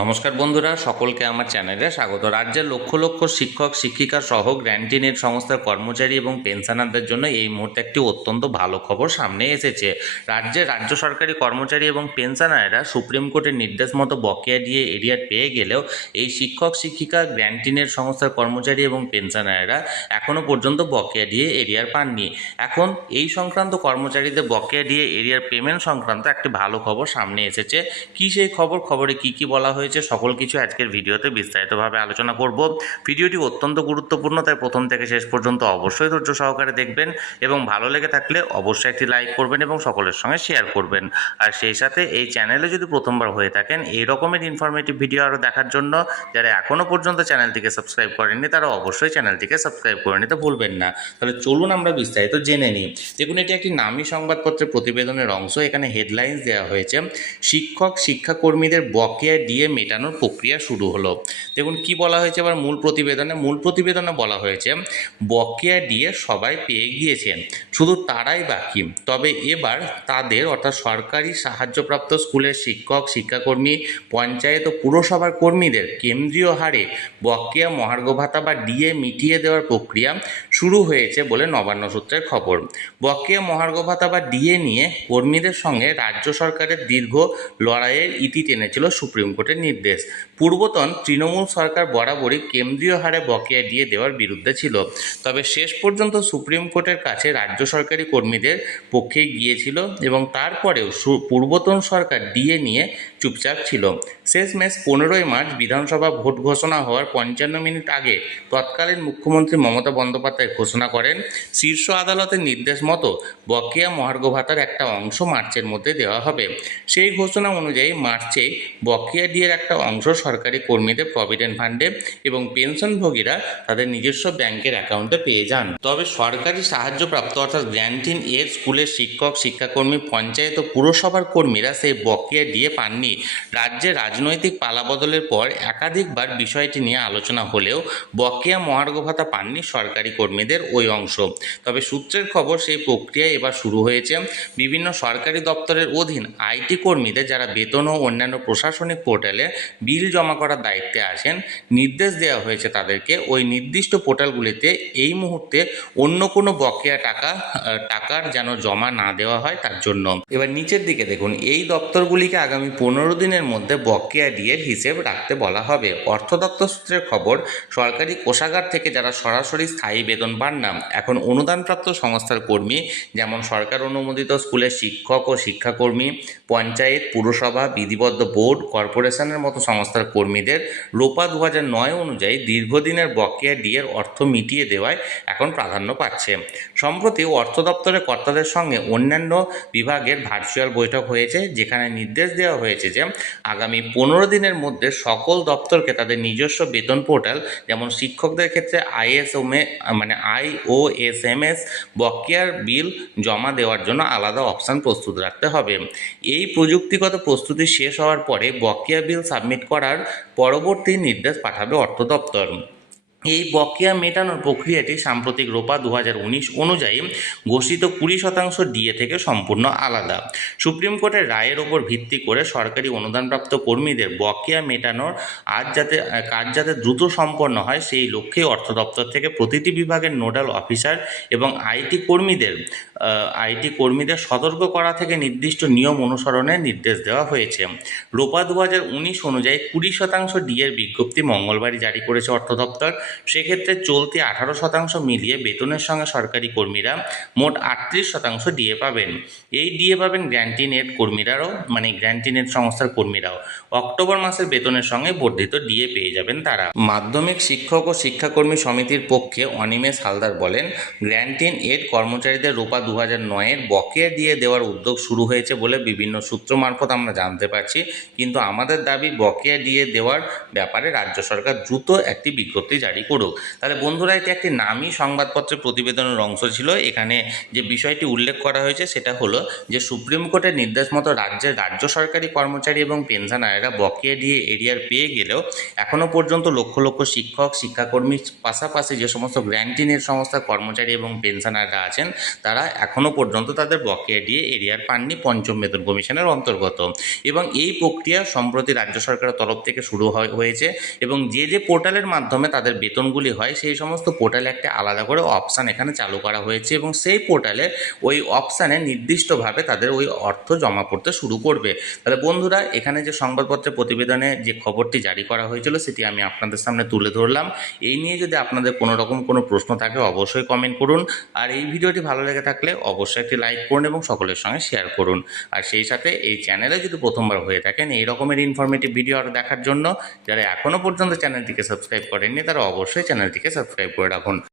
নমস্কার বন্ধুরা, সকলকে আমার চ্যানেলে স্বাগত। রাজ্যের লক্ষ লক্ষ শিক্ষক শিক্ষিকা সহ গ্র্যান্টি নেট সংস্থার কর্মচারী এবং পেনশনারদের জন্য এই মুহূর্তে একটি অত্যন্ত ভালো খবর সামনে এসেছে। রাজ্য সরকারি কর্মচারী এবং পেনশনাররা সুপ্রিম কোর্টের নির্দেশ মতো বকেয়া দিয়ে এরিয়ার পেয়ে গেলেও এই শিক্ষক শিক্ষিকা গ্র্যান্টি নেট সংস্থার কর্মচারী এবং পেনশনাররা এখনও পর্যন্ত বকেয়া দিয়ে এরিয়ার পাননি। এখন এই সংক্রান্ত কর্মচারীদের বকেয়া দিয়ে এরিয়ার পেমেন্ট সংক্রান্ত একটি ভালো খবর সামনে এসেছে। কি সেই খবরে কি বলা হয়েছে সকল কিছু আজকের ভিডিওতে বিস্তারিতভাবে আলোচনা করব। ভিডিওটি অত্যন্ত গুরুত্বপূর্ণ, তাই প্রথম থেকে শেষ পর্যন্ত অবশ্যই ধৈর্য সহকারে দেখবেন এবং ভালো লেগে থাকলে অবশ্যই একটি লাইক করবেন এবং সকলের সঙ্গে শেয়ার করবেন। আর সেই সাথে এই চ্যানেলে যদি প্রথমবার হয়ে থাকেন এই রকমের ইনফরমেটিভ ভিডিও আরও দেখার জন্য যারা এখনও পর্যন্ত চ্যানেলটিকে সাবস্ক্রাইব করেননি তারা অবশ্যই চ্যানেলটিকে সাবস্ক্রাইব করে নিতে ভুলবেন না। তাহলে চলুন আমরা বিস্তারিত জেনে নিই। দেখুন, এটি একটি নামী সংবাদপত্রের প্রতিবেদনের অংশ। এখানে হেডলাইন্স দেওয়া হয়েছে, শিক্ষক শিক্ষাকর্মীদের বকেয়া দিয়ে মেটানোর প্রক্রিয়া শুরু হলো। দেখুন কি বলা হয়েছে এবার মূল প্রতিবেদনে বলা হয়েছে, বকেয়া দিয়ে সবাই পেয়ে গিয়েছেন, শুধু তারাই বাকি। তবে এবার তাদের অর্থাৎ সরকারি সাহায্যপ্রাপ্ত স্কুলের শিক্ষক শিক্ষাকর্মী, পঞ্চায়েত ও পুরসভার কর্মীদের কেন্দ্রীয় হারে বকেয়া মহার্ঘ ভাতা বা ডিএ মিটিয়ে দেওয়ার প্রক্রিয়া শুরু হয়েছে বলে নবান্ন সূত্রের খবর। বকেয়া মহার্ঘ ভাতা বা ডিএ নিয়ে কর্মীদের সঙ্গে রাজ্য সরকারের দীর্ঘ লড়াইয়ের ইতি টেনেছিল সুপ্রিম কোর্টের নির্দেশ। পূর্বতন তৃণমূল সরকার বরাবরই কেন্দ্রীয় হারে বকেয়া দিয়ে দেওয়ার বিরুদ্ধে ছিল, তবে শেষ পর্যন্ত সুপ্রিম কোর্টের কাছে রাজ্য সরকারি কর্মীদের পক্ষে গিয়েছিল এবং তারপরেও পূর্বতন সরকার ডিএ নিয়ে চুপচাপ ছিল। শেষমেশ 15ই মার্চ বিধানসভা ভোট ঘোষণা হওয়ার 55 মিনিট আগে তৎকালীন মুখ্যমন্ত্রী মমতা বন্দ্যোপাধ্যায় ঘোষণা করেন, শীর্ষ আদালতের নির্দেশ মতো বকেয়া মহার্ঘ ভাতার একটা অংশ মার্চের মধ্যে দেওয়া হবে। সেই ঘোষণা অনুযায়ী মার্চে বকেয়া ডিএর একটা অংশ সরকারি কর্মীদের প্রভিডেন্ট ফান্ডে এবং পেনশনভোগীরা তাদের নিজস্ব ব্যাংকের অ্যাকাউন্টে পেয়ে যান। তবে সরকারি সাহায্যপ্রাপ্ত অর্থাৎ গ্র্যান্টিন এর স্কুলের শিক্ষক শিক্ষাকর্মী, পঞ্চায়েত ও পুরসভার কর্মীরা সেই বকেয়া ডিএ পাননি। রাজ্যে রাজনৈতিক পালাবদলের পর একাধিকবার বিষয়টি নিয়ে আলোচনা হলেও বকেয়া মহার্ঘ ভাতা পাননি সরকারি কর্মীদের ওই অংশ। তবে সূত্রের খবর, সেই প্রক্রিয়া এবার শুরু হয়েছে। বিভিন্ন সরকারি দপ্তরের অধীন আইটি কর্মীদের যারা বেতন ও অন্যান্য প্রশাসনিক পোর্টালে বিল জমা করার দায়িত্বে আছেন, নির্দেশ দেওয়া হয়েছে তাদেরকে ওই নির্দিষ্ট পোর্টালগুলিতে এই মুহূর্তে অন্য কোনো বকেয়া টাকার যেন জমা না দেওয়া হয় তার জন্য। এবার নিচের দিকে দেখুন, এই দপ্তরগুলিকে আগামী 15 দিনের মধ্যে বকেয়া ডিএর হিসেব রাখতে বলা হবে। অর্থ দপ্তর সূত্রের খবর, সরকারি কোষাগার থেকে যারা সরাসরি স্থায়ী বেতন পান না, এখন অনুদানপ্রাপ্ত সংস্থার কর্মী, যেমন সরকার অনুমোদিত স্কুলের শিক্ষক ও শিক্ষাকর্মী, পঞ্চায়েত, পুরসভা, বিধিবদ্ধ বোর্ড, কর্পোরেশনের মতো সংস্থার কর্মীদের রোপা 2009 অনুযায়ী দীর্ঘদিনের বকেয়া ডিএর অর্থ মিটিয়ে দেওয়ায় এখন প্রাধান্য পাচ্ছে। সম্প্রতি অর্থ দপ্তরের কর্তাদের সঙ্গে অন্যান্য বিভাগের ভার্চুয়াল বৈঠক হয়েছে, যেখানে নির্দেশ দেওয়া হয়েছে যে আগামী 15 দিনের মধ্যে সকল দপ্তরকে তাদের নিজস্ব বেতন পোর্টাল, যেমন শিক্ষকদের ক্ষেত্রে IOSMS বকেয়ার বিল জমা দেওয়ার জন্য আলাদা অপশান প্রস্তুত রাখতে হবে। এই প্রযুক্তিগত প্রস্তুতি শেষ হওয়ার পরে বকেয়া বিল সাবমিট করার পরবর্তী নির্দেশ পাঠাবে অর্থ দপ্তর। এই বকেয়া মেটানোর প্রক্রিয়াটি সাম্প্রতিক রোপা 2019 অনুযায়ী ঘোষিত 20% ডিএ থেকে সম্পূর্ণ আলাদা। সুপ্রিম কোর্টের রায়ের ওপর ভিত্তি করে সরকারি অনুদানপ্রাপ্ত কর্মীদের বকেয়া মেটানোর কাজ যাতে দ্রুত সম্পন্ন হয়, সেই লক্ষ্যে অর্থ দপ্তর থেকে প্রতিটি বিভাগের নোডাল অফিসার এবং আইটি কর্মীদের সতর্ক করা থেকে নির্দিষ্ট নিয়ম অনুসরণের নির্দেশ দেওয়া হয়েছে। রোপা 2019 অনুযায়ী 20% ডিএর বিজ্ঞপ্তি মঙ্গলবারই জারি করেছে অর্থ দপ্তর। সেক্ষেত্রে চলতি 18% মিলিয়ে বেতনের সঙ্গে সরকারি কর্মীরা মোট 38% ডিএ পাবেন। এই ডিএ পাবেন গ্র্যান্টি নেট কর্মীরাও, গ্র্যান্টি নেট সংস্থার কর্মীরাও। অক্টোবর মাসের বেতনের সঙ্গে বর্ধিত ডিএ পেয়ে যাবেন তারা। মাধ্যমিক শিক্ষক ও শিক্ষাকর্মী সমিতির পক্ষে অনিমেষ হালদার বলেন, গ্র্যান্টিন এড কর্মচারীদের রোপা 2009 বকেয়া ডিএ দেওয়ার উদ্যোগ শুরু হয়েছে বলে বিভিন্ন সূত্র মারফত আমরা জানতে পারছি, কিন্তু আমাদের দাবি বকেয়া ডিএ দেওয়ার ব্যাপারে রাজ্য সরকার দ্রুত একটি বিজ্ঞপ্তি জারি করুক। তাহলে বন্ধুরা, এটি একটি নামী সংবাদপত্রের প্রতিবেদনের অংশ ছিল। এখানে যে বিষয়টি উল্লেখ করা হয়েছে সেটা হলো যে সুপ্রিম কোর্টের নির্দেশ মতো রাজ্যের রাজ্য সরকারি কর্মচারী এবং পেনশনাররা বকেয়া ডিএ এরিয়ার পেয়ে গেলেও এখনও পর্যন্ত লক্ষ লক্ষ শিক্ষক, শিক্ষাকর্মীর পাশাপাশি যে সমস্ত গ্র্যান্টিনের সংস্থার কর্মচারী এবং পেনশনাররা আছেন তারা এখনও পর্যন্ত তাদের বকেয়া ডিএ এরিয়ার পাননি পঞ্চম বেতন কমিশনের অন্তর্গত। এবং এই প্রক্রিয়া সম্প্রতি রাজ্য সরকারের তরফ থেকে শুরু হয়েছে এবং যে পোর্টালের মাধ্যমে তাদের বেতনগুলি হয় সেই সমস্ত পোর্টালে একটা আলাদা করে অপশান এখানে চালু করা হয়েছে এবং সেই পোর্টালে ওই অপশানে নির্দিষ্টভাবে তাদের ওই অর্থ জমা পড়তে শুরু করবে। তাহলে বন্ধুরা, এখানে যে সংবাদপত্রের প্রতিবেদনে যে খবরটি জারি করা হয়েছিল সেটি আমি আপনাদের সামনে তুলে ধরলাম। এই নিয়ে যদি আপনাদের কোনো রকম কোনো প্রশ্ন থাকে অবশ্যই কমেন্ট করুন, আর এই ভিডিওটি ভালো লেগে থাকলে অবশ্যই একটি লাইক করুন এবং সকলের সঙ্গে শেয়ার করুন। আর সেই সাথে এই চ্যানেলে যদি প্রথমবার হয়ে থাকেন এই রকমের ইনফরমেটিভ ভিডিও আরও দেখার জন্য যারা এখনও পর্যন্ত চ্যানেলটিকে সাবস্ক্রাইব করেননি তারা অবশ্যই চ্যানেলটিকে সাবস্ক্রাইব করে রাখুন।